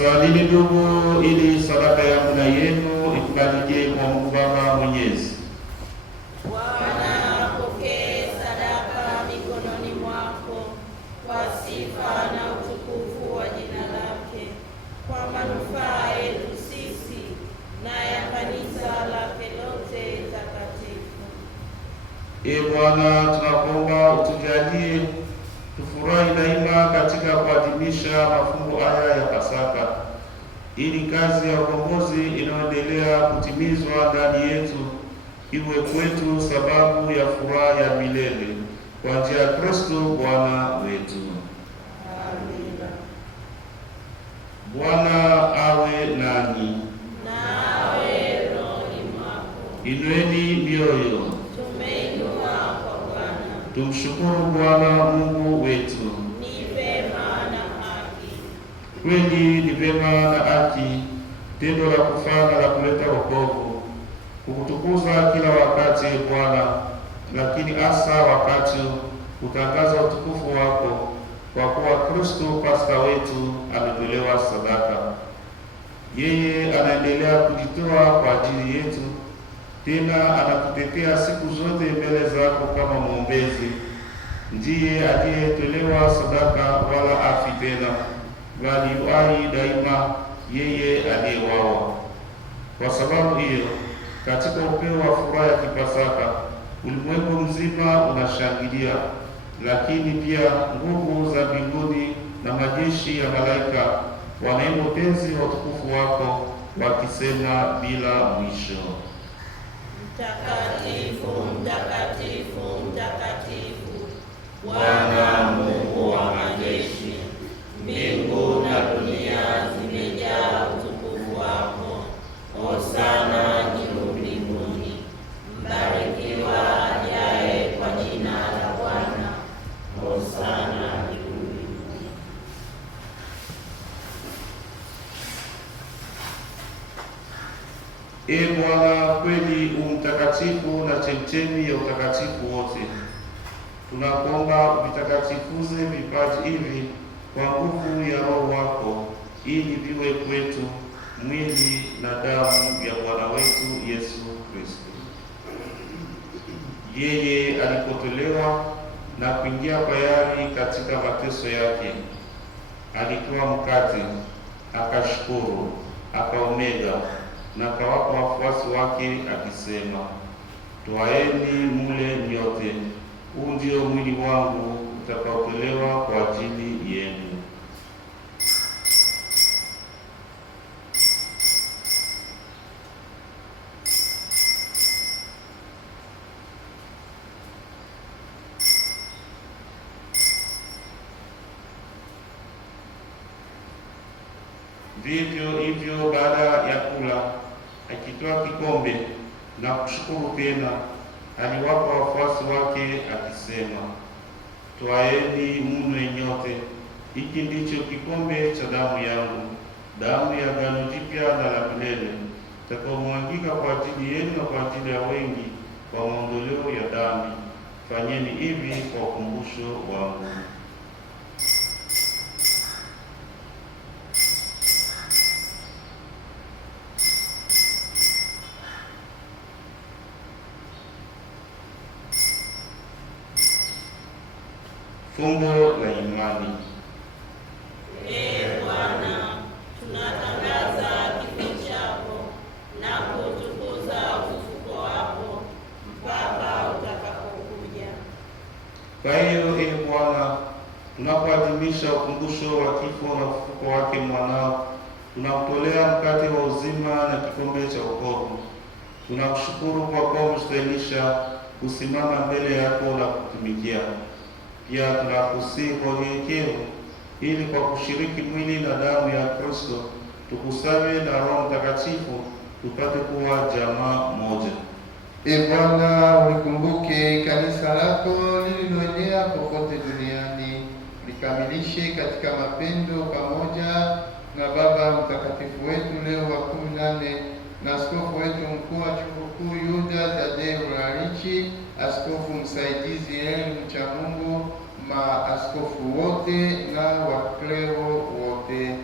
Swalini ndugu, ili sadaka yangu na yenu ikubalikie kwa Mungu Baba Mwenyezi. Bwana apokee sadaka mikononi mwako kwa sifa na utukufu wa jina lake, kwa manufaa yetu sisi na ya kanisa lake lote takatifu. Ee Bwana, tunakuomba utujalie tufurahi daima katika kuadhimisha mafumbo haya ya Pasaka, ili kazi ya ukombozi inayoendelea kutimizwa ndani yetu iwe kwetu sababu ya furaha ya milele kwa njia ya Kristo Bwana wetu. Amina. Bwana awe nanyi. Na awe rohoni mwako. Inueni mioyo. Tumeinua kwa Bwana. Tumshukuru Bwana Mungu wetu. Ni vema na haki. Kweli ni vema na haki, tendo la kufana la kuleta wokovu, kukutukuza kila wakati Bwana, lakini hasa wakati kutangaza utukufu wako, kwa kuwa Kristo Pasaka wetu ametolewa sadaka. Yeye anaendelea kujitoa kwa ajili yetu, tena anatutetea siku zote mbele zako kama mwombezi. Ndiye aliyetolewa sadaka, wala afi tena, bali uhai daima, yeye aliyewawa. Kwa sababu hiyo, katika upeo wa furaha ya Kipasaka, ulimwengu mzima unashangilia, lakini pia nguvu za mbinguni na majeshi ya malaika wanaimba utenzi wa utukufu wako, wakisema bila mwisho: Mtakatifu, mtakatifu, mtakatifu, Bwana Mungu wa majeshi. Mbingu na dunia zimejaa utukufu wako. Hosana juu mbinguni. Mbarikiwa ajaye kwa jina la Bwana. Hosana juu mbinguni. Ee Bwana, kweli umtakatifu na chemchemi ya utakatifu wote. Tunakuomba vitakatifuze vipaji hivi kwa nguvu ya Roho wako, ili viwe kwetu mwili na damu ya Bwana wetu Yesu Kristo. Yeye alipotolewa na kuingia tayari katika mateso yake, alitoa mkate, akashukuru, akaumega na akawapa wafuasi wake akisema, twaeni mule nyote, huu ndio mwili wangu utakaotolewa kwa ajili yenu. Vivyo hivyo, baada ya kula, akitoa kikombe na kushukuru tena, aliwapa wafuasi wake akisema, twaeni mnywe nyote, hiki ndicho kikombe cha damu yangu, damu ya agano jipya na la milele, itakaomwagika kwa ajili yenu na kwa ajili ya wengi kwa maondoleo ya dhambi. Fanyeni hivi kwa ukumbusho wangu. Fumbo la imani. Ee Bwana, tunatangaza kifo chako na kutukuza ufufuko wako mpaka utakapokuja. Kwa hiyo, Ee Bwana, tunapoadhimisha ukumbusho wa kifo na ufufuko wake mwanao, tunamtolea mkate wa uzima na kikombe cha wokovu. Tunakushukuru kwa kuwa umestahili kusimama mbele yako na kutumikia. Pia tunakusihi kwa unyenyekevu, ili kwa kushiriki mwili na damu ya Kristo tukusanywe na Roho Mtakatifu tupate kuwa jamaa moja. Ee Bwana, ulikumbuke kanisa lako lililoenea popote duniani, likamilishe katika mapendo pamoja na Baba Mtakatifu wetu Leo wa 18 na askofu wetu mkuu wa Chuo Kikuu Yuda Tadeo Ruwa'ichi, askofu msaidizi Heli Mchamungu, maaskofu wote na waklero wote,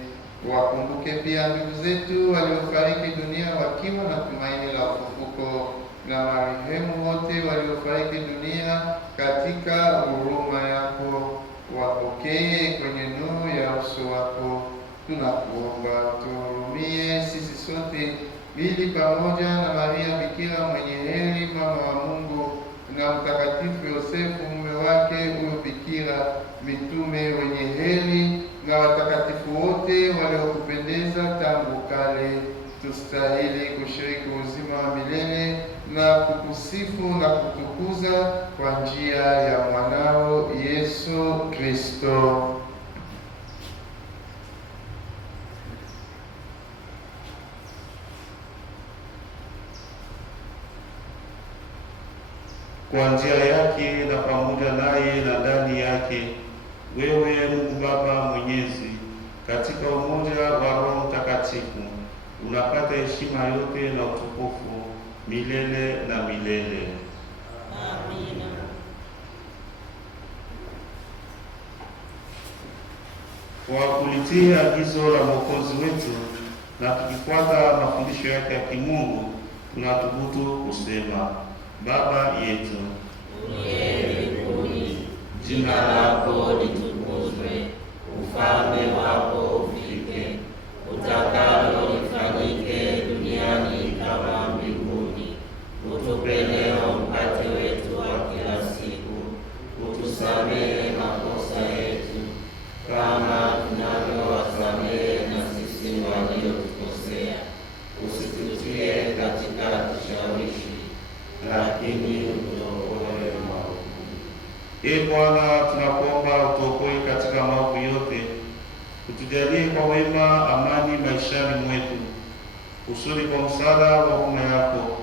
Wakumbuke pia ndugu zetu waliofariki dunia wakiwa na tumaini la ufufuko, na marehemu wote waliofariki dunia katika huruma yako. Wapokee kwenye nuru ya uso wako. Tunakuomba tuhurumie sisi sote, ili pamoja na Maria Bikira mwenye heri, mama wa Mungu, na Mtakatifu Yosefu mume wake huyo Bikira, mitume wenye heri na watakatifu wote waliokupendeza tangu kale, tustahili kushiriki uzima wa milele na kukusifu na kutukuza kwa njia ya mwanao Yesu Kristo. Kwa njia yake na pamoja naye na ndani yake, wewe Mungu Baba Mwenyezi, katika umoja wa Roho Mtakatifu, unapata heshima yote na utukufu milele na milele. Amina. Kwa kulitii agizo la Mwokozi wetu na tukifuata mafundisho yake ya kimungu, tunathubutu kusema: Baba yetu uliye mbinguni, jina lako litukuzwe, ufalme wako ufike, utakalo lifanyike duniani kama mbinguni. Utupe leo mkate wetu wa kila siku, utusamehe makosa yetu kama tunavyowasamehe na sisi waliotukosea, usitutie katika kishawishi, lakini utuokoe maovu. Ee Bwana, tunakuomba utuokoe katika maovu yote, utujalie kwa wema amani maishani mwetu, kusudi kwa msaada wa huruma yako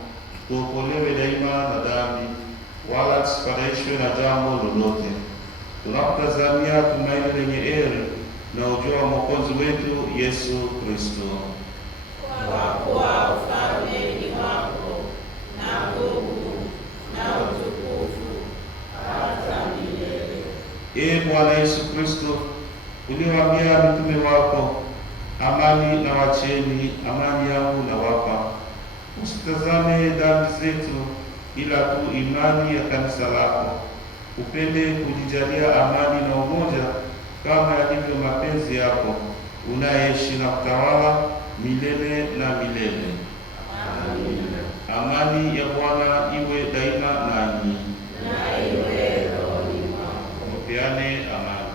tuokolewe daima na dhambi, wala tusifadhaishwe na jambo lolote, tunapotazamia tumaini lenye heri na ujio wa Mwokozi wetu Yesu Kristo. Kwa kuwa ufalme ni wako na nguvu na utukufu hata milele. Ee Bwana Yesu Kristo, uliwaambia mitume wako, amani na wacheni, amani yangu na wapa, usitazame dhambi zetu, ila tu imani ya kanisa lako. Upende kujijalia amani na umoja kama yalivyo mapenzi yako, unayeishi na kutawala milele na milele. Amina. Amani ya Bwana iwe daima nanyi. Na iwe rohoni mwako. Mpeane amani.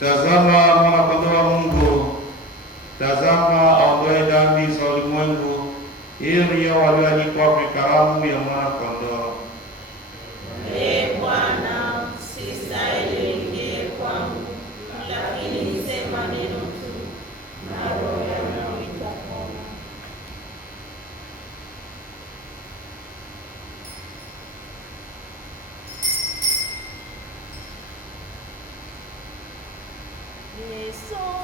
Tazama mwana-kondoo wa Mungu, tazama aondoe dhambi za ulimwengu. Heri yao walioalikwa kwa karamu ya mwana-kondoo. Ee Bwana, sistahili uingie kwangu, lakini sema neno tu, na roho yangu itapona. Yesu